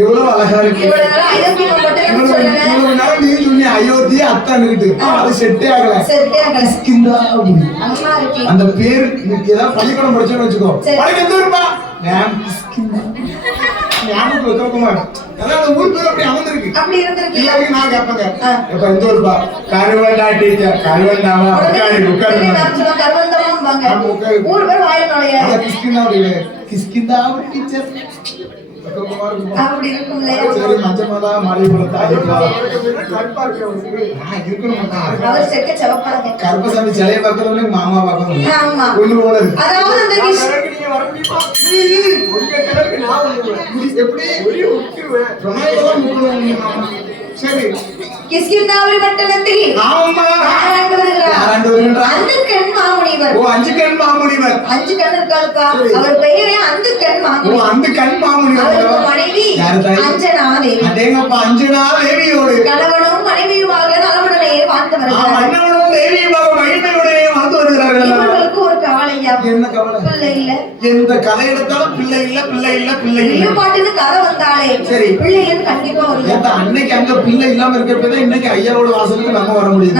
எவ்வளவு அழகா இருக்கு. இவ்வளவு நேரம் நீ சொன்ன அயோத்தி அத்தான்னுட்டு அது செட்டே ஆகல. கிஸ்கிந்தா அந்த பேர் ஏதாவது பள்ளிக்கூடம் படிச்சோன்னு வச்சுக்கோ. எந்த ஊருப்பா? கிஸ்கிந்தா. ஞாபகம் வைக்கக்குமார். அதாவது ஊர் பேர் அப்படி அமர்ந்திருக்கு. அப்படி இருந்திருக்கு. நான் கேட்பேங்க. இப்ப எந்த ஊருப்பா? கருவண்டா டீச்சர். கருவண்டாவா? உட்காரு. ஊர் பேர் வாயில நுழையாது. கிஸ்கிந்தா கிஸ்கிந்தா டீச்சர். அப்படி இருக்கும் இல்லையா? சரி மஞ்சமாதா மலைபுரத்தா ஐயப்பா. அவர் செக்க செவப்பாங்க. கருப்பசாமி சிலைய பார்க்கறவனே மாமா பார்க்கணும். ஆமா. ஒண்ணு போல இருக்கு. அதாவது அந்த நீங்க வர முடியுமா? உங்க கலருக்கு நான் வந்து எப்படி ஒரே ஒட்டுவேன். ரொனால்டோ முக்குறோம் மாமா. சரி. கிஸ்கிந்தாவில் மட்டலத்தில் ஆமா ஆரண்டு வருகிறார். அந்துக்கண் மாமுனிவர். ஓ அஞ்சுகண் மாமுனிவர். அஞ்சு கண் இருக்காருப்பா. அவர் பெயரே அந்துக்கண் மாமுனிவர். ஓ அந்துக்கண் மாமுனிவர். அவருக்கு மனைவி அஞ்சனா தேவி. அதேங்கப்பா அஞ்சனா தேவியோடு கணவனும் மனைவியுமாக நலமுடனே வாழ்ந்து வருகிறார்கள். மன்னவனும் தேவியுமாக மகிமையுடனே வாழ்ந்து வருகிறார்கள். இவர்களுக்கு ஒரு கவலையா. என்ன கவலை? பிள்ளை இல்ல. எந்த கதை எடுத்தாலும் பிள்ளை இல்ல பிள்ளை இல்ல பிள்ளை இல்ல. பாட்டுக்கு கதை வந்தாலே சரி பிள்ளைன்னு கண்டிப்பா வருது. அன்னைக்கு அங்க பிள்ளை இல்லாம இருக்கப்பதான் இன்னைக்கு ஐயாவோட வாசலுக்கு நம்ம வர முடியுது.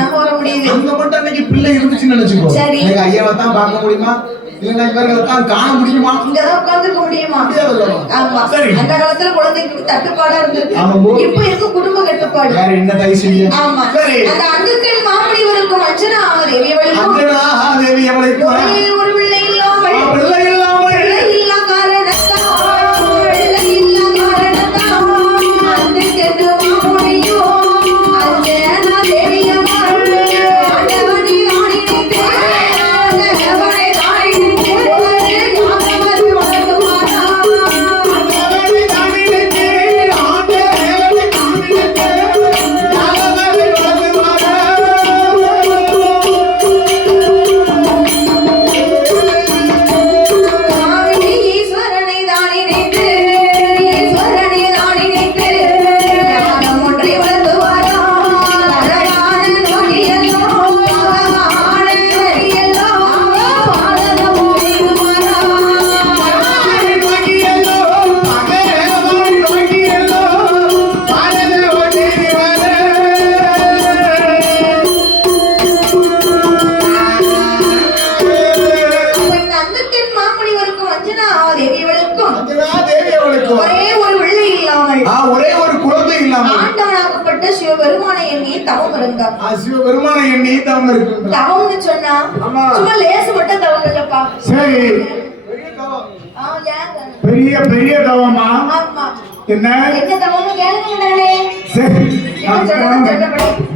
அங்க மட்டும் அன்னைக்கு பிள்ளை இருந்துச்சுன்னு நினைச்சுக்கோ. இன்னைக்கு ஐயாவை தான் பார்க்க முடியுமா? இல்லைன்னா இவர்களை தான் காண முடியுமா? இங்கதான் உட்கார்ந்துக்க முடியுமா? ஆமா. அந்த காலத்துல குழந்தைக்கு தட்டுப்பாடா இருந்தது. இப்ப இருக்க குடும்ப கட்டுப்பாடு. வேற என்ன தயவு செய்ய? ஆமா. அந்த அந்துக்கள் மாமுனிவருக்கும் அஞ்சனா தேவி அவளுக்கும் ஒரு பிள்ளை இல்லாம இல்ல காரணத்தா சிவபெருமானை எண்ணி தவம் இருந்தார். சிவபெருமானை எண்ணி தவம் இருக்கு. தவம்னு சொன்னா சும்மா லேசு மட்டும் தவம் இல்லப்பா. சரி பெரிய தவம். பெரிய பெரிய தவமா? ஆமா. என்ன என்ன தவம்னு கேளுங்க. சரி